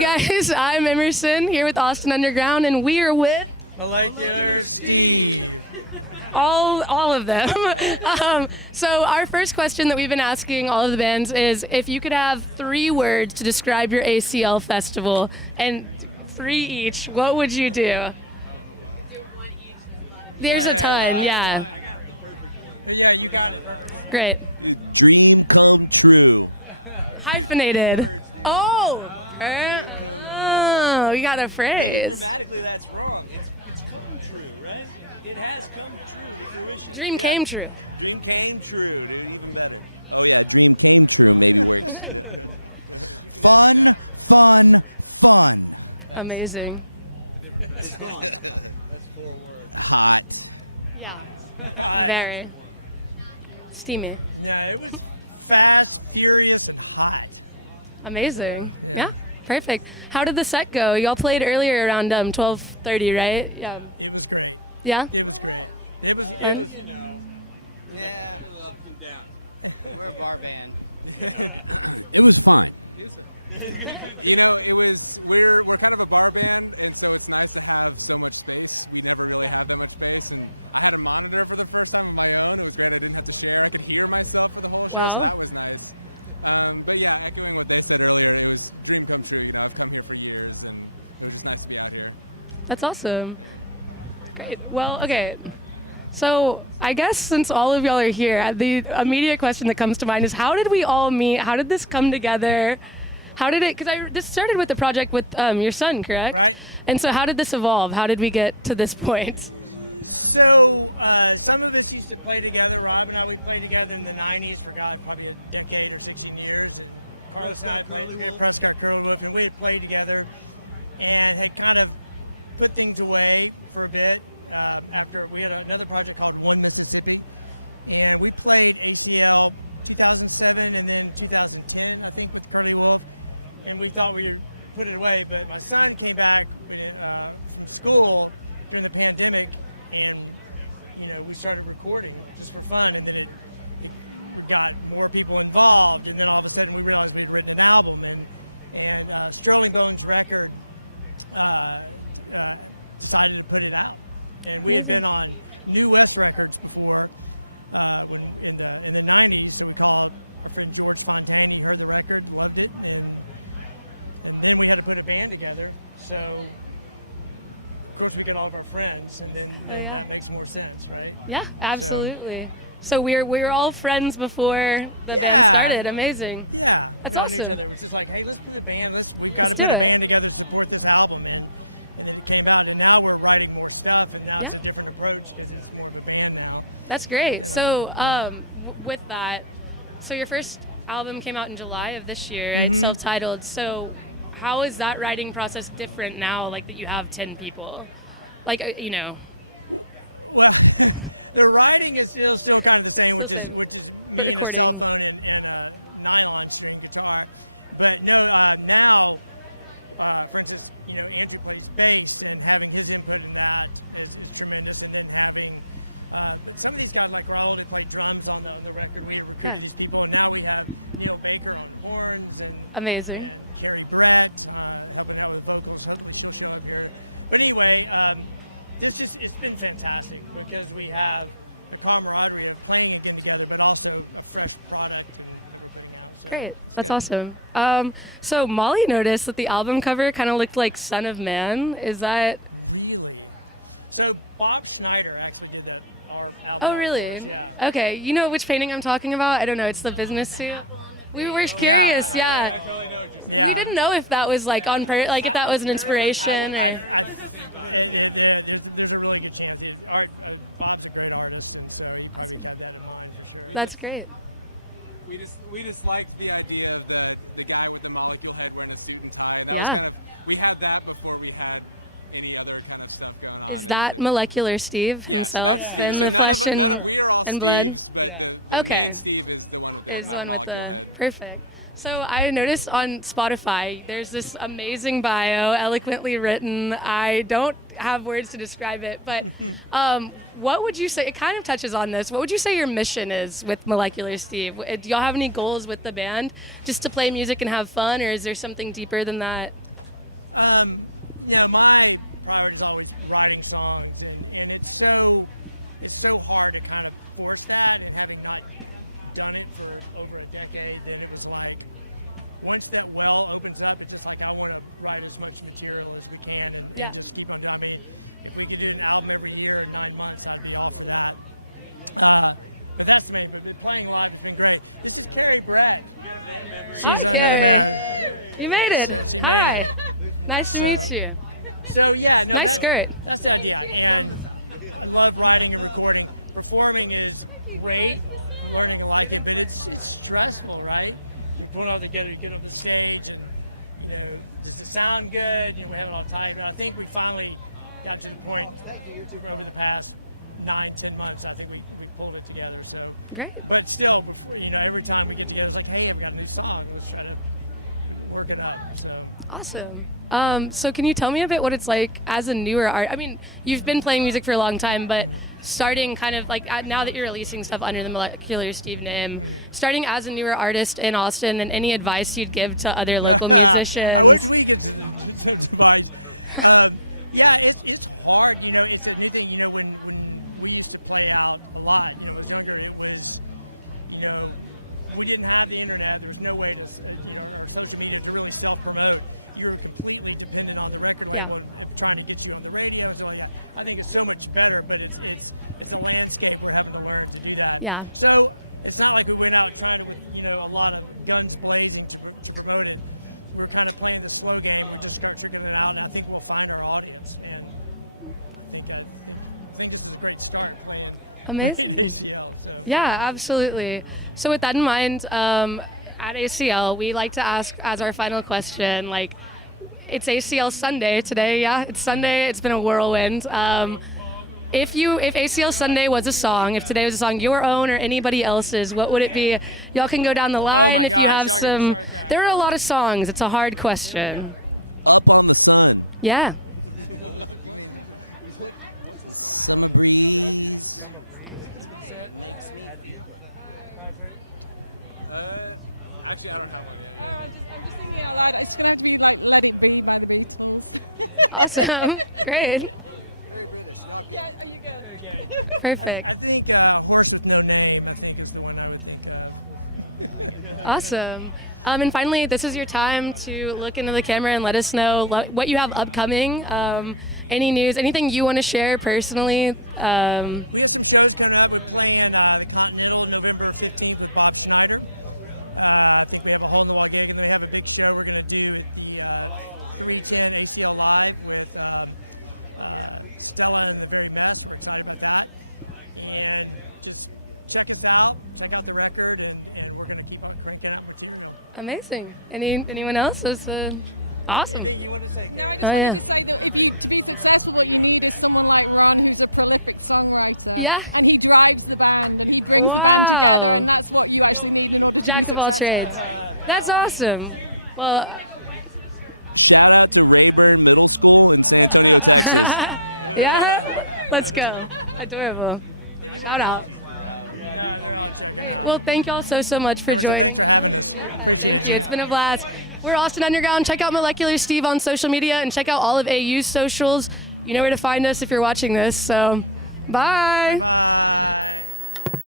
Hi guys, I'm Emerson here with Austin Underground, and we are with Molecular Steve. all of them. So our first question that we've been asking all of the bands is if you could have 3 words to describe your ACL festival, and 3 each, what would you do? There's a ton, yeah. Yeah, you got it. Great. Hyphenated. Oh, you got a phrase. Automatically, that's wrong. It's come true, right? It has come true. Dream came true. Dream came true, dude. Amazing. It's gone. That's 4 words. Yeah. Very. Steamy. Yeah, it was fast, furious, hot. Amazing. Yeah. Perfect. How did the set go? Y'all played earlier around 12:30, right? Yeah. Yeah. It was Fun? you know. Yeah, a little up and down. We're a bar band. We're kind of a bar band, and so it's nice to have so much space. We don't have that much space. I had a monitor for the first time on my own. It was great. I didn't hear myself. Wow. But yeah, I'm doing the dancing together. That's awesome. Great. Well, okay. So I guess since all of y'all are here, the immediate question that comes to mind is how did we all meet? How did this come together? How did it, because this started with the project with your son, correct? Right. And so how did this evolve? How did we get to this point? So, some of us used to play together. Rob and I, we played together in the 90s for, God, probably a decade or 15 years. Prescott Curly Wolf, and we had played together and had kind of put things away for a bit after we had another project called One Mississippi. And we played ACL 2007 and then 2010, I think, Curly Wolf. And we thought we would put it away, but my son came back in school during the pandemic, and we started recording just for fun, and then it got more people involved, and then all of a sudden we realized we'd written an album, and Strolling Bones record decided to put it out, and we had been on New West Records before in the 90s, so we called our friend George Fontaine. He heard the record, loved it, and then we had to put a band together. So first we got all of our friends, and then that makes more sense, right? Yeah, absolutely. So we're all friends before the band started. Amazing. Yeah. That's awesome. It was just like, hey, let's do the band. Let's put do a it. band together to support this album, and it came out. And now we're writing more stuff, and now it's a different approach because it's more of a band now. That's great. So with that, so your first album came out in July of this year, right? Self-titled. So how is that writing process different now, like that you have 10 people? Like, Well, the writing is still kind of the same. Still same. But recording. And nylon string guitar. But now, for instance, Andrew plays bass, and having his input in that is tremendous. And then having some of these guys like Raul that play drums on the record, we recruit these people, and now we have Neil Baker on horns and amazing. Jerry Brett, with vocals. But anyway, it's been fantastic because we have the camaraderie of playing and getting together, but also a fresh product. Great. That's awesome. So Molly noticed that the album cover kind of looked like Son of Man. Is that? So Bob Schneider actually did our album. Oh, really? Yeah. Okay. You know which painting I'm talking about? I don't know. It's the business suit. We were curious. Yeah. We didn't know if that was like if that was an inspiration or. There's a really good chance. Bob's a great artist. Awesome. That's great. We just liked the idea of the guy with the molecule head wearing a suit and tie. Yeah. We had that before we had any other kind of stuff going on. Is that Molecular Steve himself in the flesh and blood? Yeah. Okay. Steve is the one. Is the one with the perfect. So I noticed on Spotify, there's this amazing bio, eloquently written. I don't have words to describe it, but what would you say, it kind of touches on this, what would you say your mission is with Molecular Steve? Do y'all have any goals with the band? Just to play music and have fun, or is there something deeper than that? Yeah, my priority is always writing songs, and it's so hard to kind of force that, and having not done it for over a decade, then it was like, once that well opens up, it's just like I want to write as much material as we can and just keep up. I mean, if we could do an album every year in 9 months, I'd be all for that. But that's me. We've been playing a lot. It's been great. This is Carrie Brett. Hi, Carrie. You made it. Hi. Nice to meet you. So yeah, nice skirt. That's the idea. And I love writing and recording. Performing is great. I'm learning to like it, but it's stressful, right? Going all together to get on the stage, and does it sound good? We have it all tight. But I think we finally got to the point over the past 9-10 months. I think we pulled it together. So great. But still, every time we get together, it's like, hey, I've got a new song. Let's try to work it out. So. Awesome. So can you tell me a bit what it's like as a newer artist? I mean, you've been playing music for a long time, but starting kind of like now that you're releasing stuff under the Molecular Steve name, starting as a newer artist in Austin, and any advice you'd give to other local musicians? Yeah, it's hard. It's a new thing. When we used to play out a lot, we didn't have the internet. There's no way to social media to really self-promote. You were completely dependent on the record label trying to get you on the radio. So I think it's so much better, but it's a landscape we're having to learn to do that. Yeah. So it's not like we went out trying to, a lot of guns blazing to promote it. We were kind of playing the slow game and just start figuring it out. And I think we'll find our audience, and I think this is a great start. Amazing. Yeah, absolutely. So with that in mind, at ACL, we like to ask as our final question, it's ACL Sunday today, yeah? It's Sunday, it's been a whirlwind. If ACL Sunday was a song, if today was a song your own or anybody else's, what would it be? Y'all can go down the line if you have some. There are a lot of songs, it's a hard question. Yeah. Awesome. Great. Perfect. Awesome. And finally, this is your time to look into the camera and let us know what you have upcoming. Any news, anything you want to share personally? We have some shows coming up. We're playing Continental on November 15th with Bob Schneider. I think we have a whole lot game. We have a big show we're going to do. ACL Live with Stella and the Very Mess. We're trying to do that. And just check us out, check out the record, and we're going to keep on cranking out material. Amazing. Anyone else? That's awesome. Anything you want to say? Oh, yeah. Yeah. Wow. Jack of all trades. That's awesome. Well, yeah, let's go. Adorable. Shout out. Great. Well, thank y'all so much for joining us. Yeah, thank you. It's been a blast. We're Austin Underground. Check out Molecular Steve on social media and check out all of AU's socials. You know where to find us if you're watching this. So, bye.